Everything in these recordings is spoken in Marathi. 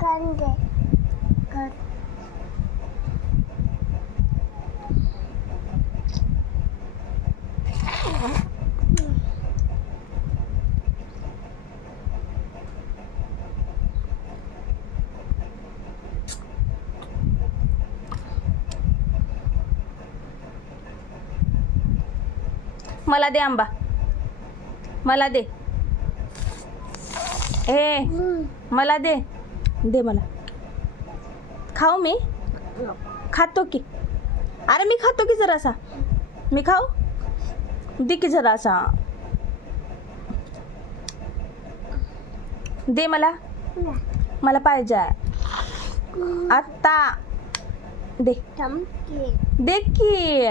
कांदे मला दे आंबा, मला दे. ए मला दे, दे मला. खाऊ मी? खातो की. अरे मी खातो की जरासा. मी खाऊ? दे की जरासा. दे मला, मला पाहिजे आत्ता. दे चमचे दे की,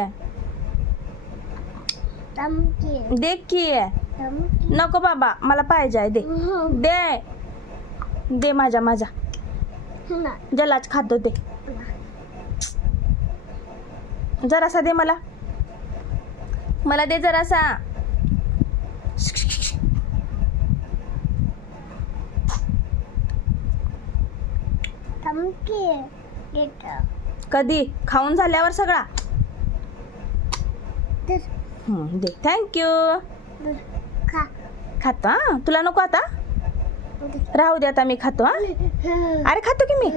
चमचे दे की. चमचे नको बाबा, मला पाहिजे. दे दे दे माझ्या माझ्या जलाच खातो. दे जरासा, दे मला, मला दे जरासा. चमचे घेतो कधी? खाऊन झाल्यावर सगळा. दे. थँक्यू. खा खातो हा. तुला नको आता? राहू दे आता, मी खातो हा. अरे खातो की मी.